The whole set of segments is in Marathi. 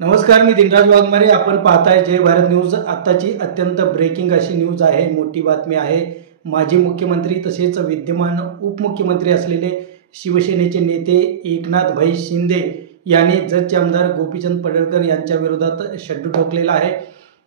नमस्कार, मी दिनराज वाघमारे. आपण पाहताय जय भारत न्यूज. आत्ताची अत्यंत ब्रेकिंग अशी न्यूज आहे, मोठी बातमी आहे. माजी मुख्यमंत्री तसेच विद्यमान उपमुख्यमंत्री असलेले शिवसेनेचे नेते एकनाथ भाई शिंदे यांनी जतचे आमदार गोपीचंद पडळकर यांच्या विरोधात शड्डू ठोकलेला आहे.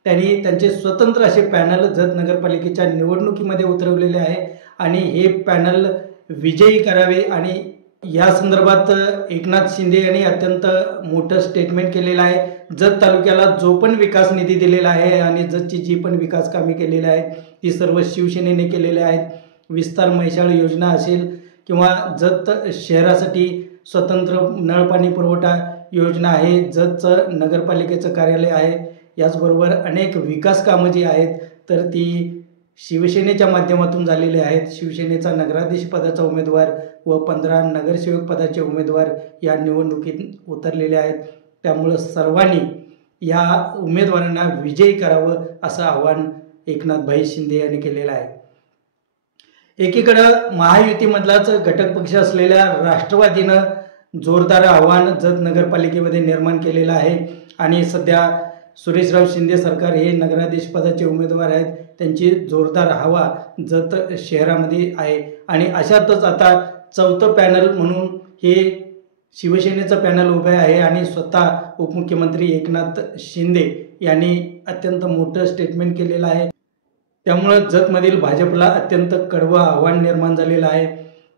त्यांनी त्यांचे स्वतंत्र असे पॅनल जत नगरपालिकेच्या निवडणुकीमध्ये उतरवलेले आहे आणि हे पॅनल विजयी करावे. आणि या संदर्भात एकनाथ शिंदे यांनी अत्यंत मोठं स्टेटमेंट केलेलं आहे. जत तालुक्याला जो पण विकास निधी दिलेला आहे आणि जतची जी पण विकास कामे केलेली आहेत ती सर्व शिवसेनेने केलेले आहेत. विस्तार म्हैसाळ योजना असेल किंवा जत शहरासाठी स्वतंत्र नळपाणी पुरवठा योजना आहे, जतचं नगरपालिकेचं कार्यालय आहे, याचबरोबर अनेक विकास कामं जी आहेत तर ती शिवसेनेच्या माध्यमातून झालेले आहेत. शिवसेनेचा नगराधीश पदाचा उमेदवार व 15 नगरसेवक पदाचे उमेदवार या निवडणुकीत उतरलेले आहेत. त्यामुळं सर्वांनी या उमेदवारांना विजयी करावं असं आवाहन एकनाथ भाई शिंदे यांनी केलेलं आहे. एकीकडं महायुतीमधलाच घटक पक्ष असलेल्या राष्ट्रवादीनं जोरदार आव्हान जत नगरपालिकेमध्ये निर्माण केलेलं आहे आणि सध्या सुरेशराव शिंदे सरकार हे नगराधीश पदाचे उमेदवार आहेत, त्यांची जोरदार हवा जत शहरामध्ये आहे. आणि अशातच आता चौथं पॅनल म्हणून हे शिवसेनेचं पॅनल उभे आहे आणि स्वतः उपमुख्यमंत्री एकनाथ शिंदे यांनी अत्यंत मोठं स्टेटमेंट केलेलं आहे. त्यामुळं जतमधील भाजपला अत्यंत कडवं आव्हान निर्माण झालेलं आहे.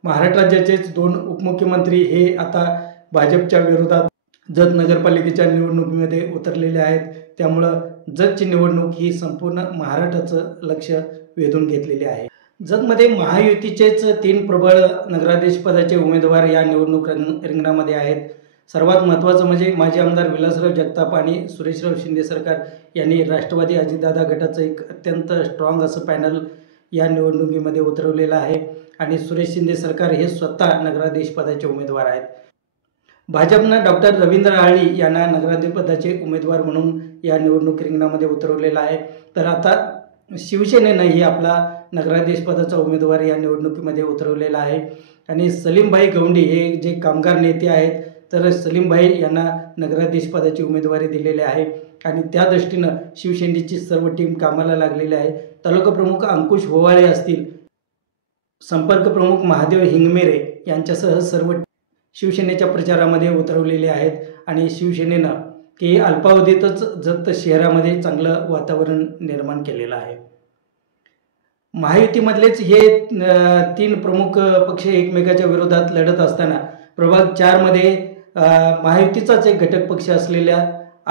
महाराष्ट्र राज्याचेच 2 उपमुख्यमंत्री हे आता भाजपच्या विरोधात जत नगरपालिकेच्या निवडणुकीमध्ये उतरलेले आहेत. त्यामुळं जतची निवडणूक ही संपूर्ण महाराष्ट्राचं लक्ष वेधून घेतलेले आहे. जतमध्ये महायुतीचेच 3 प्रबळ नगराधीश पदाचे उमेदवार या निवडणूक रिंगणामध्ये आहेत. सर्वात महत्त्वाचं म्हणजे माजी आमदार विलासराव जगताप आणि सुरेशराव शिंदे सरकार यांनी राष्ट्रवादी अजितदादा गटाचं एक अत्यंत स्ट्रॉंग असं पॅनल या निवडणुकीमध्ये उतरवलेलं आहे आणि सुरेश शिंदे सरकार हे स्वतः नगराधीश पदाचे उमेदवार आहेत. भाजपनं डॉक्टर रवींद्र आळी यांना नगराध्यक्ष पदाचे उमेदवार म्हणून या निवडणूक रिंगणामध्ये उतरवलेला आहे. तर आता शिवसेनेनंही आपला नगराध्यक्ष पदाचा उमेदवार या निवडणुकीमध्ये उतरवलेला आहे आणि सलीमभाई गवंडी हे जे कामगार नेते आहेत तर सलीमभाई यांना नगराध्यक्ष पदाची उमेदवारी दिलेली आहे आणि त्या दृष्टीनं शिवसेनेची सर्व टीम कामाला लागलेली आहे. तालुका प्रमुख अंकुश होवाळे असतील, संपर्क प्रमुख महादेव हिंगमेरे यांच्यासह सर्व शिवसेनेच्या प्रचारामध्ये उतरवलेले आहेत आणि शिवसेनेनं की अल्पावधीतच जत शहरामध्ये चांगलं वातावरण निर्माण केलेलं आहे. महायुतीमधलेच हे 3 प्रमुख पक्ष एकमेकाच्या विरोधात लढत असताना प्रभाग 4 मध्ये महायुतीचाच एक घटक पक्ष असलेल्या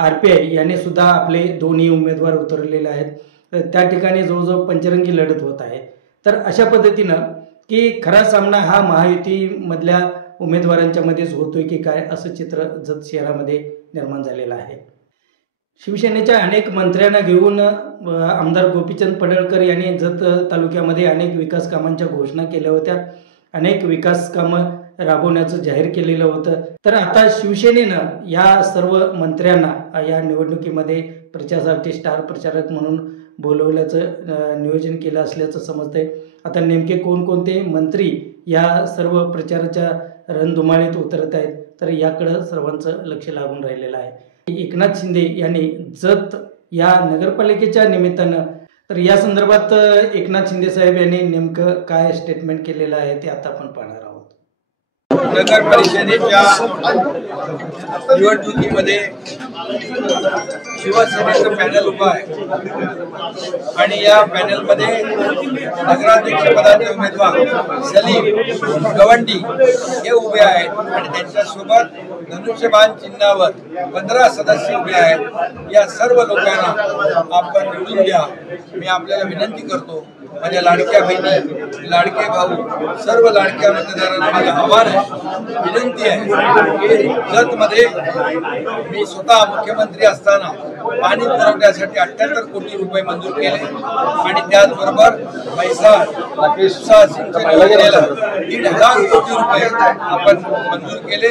RPI याने सुद्धा आपले 2 उमेदवार उतरलेले आहेत. त्या ठिकाणी जवळजवळ पंचरंगी लढत होत आहे. तर अशा पद्धतीनं की खरा सामना हा महायुतीमधल्या उमेदवारांच्या मध्येच होतोय की काय असं चित्र जत शहरामध्ये निर्माण झालेलं आहे. शिवसेनेच्या अनेक मंत्र्यांना घेऊन आमदार गोपीचंद पडळकर यांनी जत तालुक्यामध्ये अनेक विकास कामांच्या घोषणा केल्या होत्या. अनेक विकास कामं राबवण्याचं जाहीर केलेलं होतं. तर आता शिवसेनेनं या सर्व मंत्र्यांना या निवडणुकीमध्ये प्रचारासाठी स्टार प्रचारक म्हणून बोलवल्याचं नियोजन केलं असल्याचं समजतंय. आता नेमके कोणकोणते मंत्री या सर्व प्रचाराच्या रणधुमाळीत उतरत आहेत तर याकडं सर्वांचं लक्ष लागून राहिलेलं आहे. एकनाथ शिंदे यांनी जत या नगरपालिकेच्या निमित्तानं तर या संदर्भात एकनाथ शिंदे साहेब यांनी नेमकं काय स्टेटमेंट केलेलं आहे ते आता आपण पाहणार आहोत. नगर परिषदेच्या निवडणुकीमध्ये शिवसेनेचं पॅनल उभं आहे आणि या पॅनलमध्ये नगराध्यक्ष पदाचे उमेदवार सलीम गवंडी हे उभे आहेत आणि त्यांच्यासोबत धनुष्यबाण चिन्हावर 15 सदस्य उभे आहेत. या सर्व लोकांना आपण निवडून द्या. मी आपल्याला विनंती करतो, माझ्या लाडक्या बहिणी, लाडके भाऊ, सर्व लाडक्या मतदारांना माझं आव्हान आहे, विनंती आहे की जतमध्ये मी स्वतः मुख्यमंत्री असताना पाणी पुरवठ्यासाठी 78 कोटी रुपये मंजूर केले आणि त्याचबरोबर म्हैसाळ सिंचन योजनेला 1,500 कोटी रुपये आपण मंजूर केले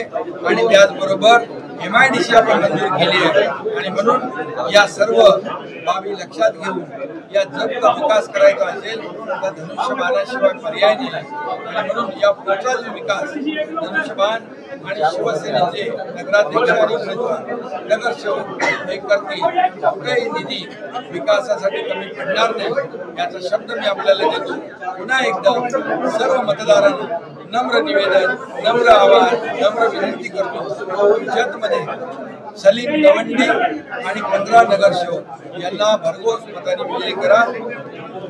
आणि त्याचबरोबर MIDC आपण मंजूर केली आहे आणि म्हणून या सर्व बाबी लक्षात घेऊन या जर का विकास करायचा असेल तर धनुष्यबाणाशिवाय पर्याय नाही आणि म्हणून या पुढचा जो विकास धनुष्यबाण आणि शिवसेनेचे नगराध्यक्ष आणि उमेदवार नगरसेवक हे करतील. कुठेही निधी विकासासाठी कमी पडणार नाही याचा शब्द मी आपल्याला देतो. पुन्हा एकदा सर्व मतदारांना नम्र निवेदन, नम्र आवाहन, नम्र विनंती करतो. जतमध्ये सलीम गवंडी आणि 15 नगरसेवक यांना भरघोस मताने विजयी करा.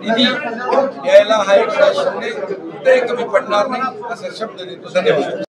निधी द्यायला हा एक शून्य कुठेही कमी पडणार नाही असा शब्द देतो. धन्यवाद.